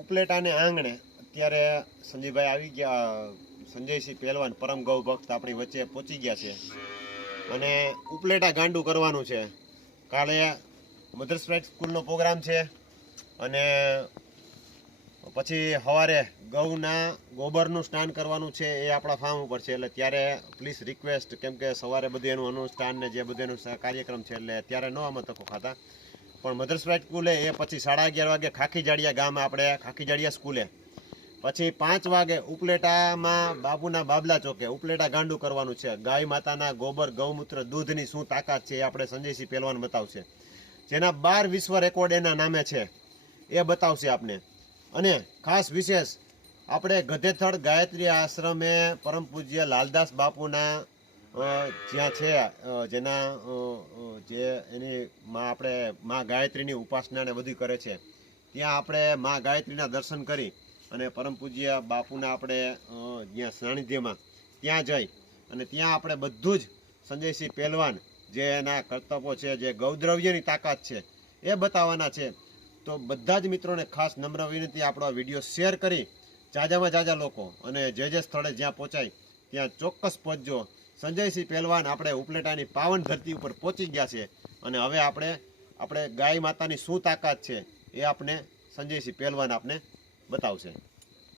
ઉપલેટાને આંગણે અત્યારે સંજયભાઈ આવી ગયા. સંજયસિંહ પહેલવાન પરમ ગૌ ભક્ત આપણી વચ્ચે પહોંચી ગયા છે અને ઉપલેટા ગાંડું કરવાનું છે. કાલે મધર્સ રાઇટ સ્કૂલનો પ્રોગ્રામ છે અને પછી સવારે ગૌના ગોબરનું સ્નાન કરવાનું છે. એ આપણા ફાર્મ ઉપર છે એટલે ત્યારે પ્લીઝ રિક્વેસ્ટ, કેમ કે સવારે બધું એનું અનુષ્ઠાન ને જે બધું એનું કાર્યક્રમ છે એટલે ત્યારે ન આમાં તકો ખાતા. પણ મધર્સ રાઇટ સ્કૂલે એ પછી 11:30 વાગે ખાખીજાડિયા ગામ, આપણે ખાખીજાડિયા સ્કૂલે, પછી 5 વાગે ઉપલેટામાં બાબુના બાબલા ચોકે ઉપલેટા ગાંડું કરવાનું છે. ગાય માતાના ગોબર ગૌમૂત્ર દૂધની શું તાકાત છે એ આપણે સંજયસિંહ પહેલવાન બતાવશે. જેના 12 વિશ્વ રેકોર્ડ એના નામે છે એ બતાવશે આપને. અને ખાસ વિશેષ આપણે ગધેથળ ગાયત્રી આશ્રમે પરમ પૂજ્ય લાલદાસ બાપુના જ્યાં છે, જેના જે એની માં આપણે માં ગાયત્રીની ઉપાસના ને બધું કરે છે, ત્યાં આપણે માં ગાયત્રીના દર્શન કરી અને પરમ પૂજ્ય બાપુના આપણે જ્યાં સાનિધ્યમાં ત્યાં જઈ અને ત્યાં આપણે બધું જ સંજયસિંહ પહેલવાન જે એના કર્તવ્યો છે, જે ગૌદ્રવ્યની તાકાત છે એ બતાવવાના છે. તો બધા જ મિત્રોને ખાસ નમ્ર વિનંતી, આપણો વિડીયો શેર કરી જાજામાં જાજા લોકો અને જે સ્થળે જ્યાં પહોંચાય ત્યાં ચોક્કસ પહોંચજો. સંજયસિંહ પહેલવાન આપણે ઉપલેટાની પાવન ધરતી ઉપર પહોંચી ગયા છે અને હવે આપણે ગાય માતાની શું તાકાત છે એ આપણે સંજયસિંહ પહેલવાન આપને બતાવશે.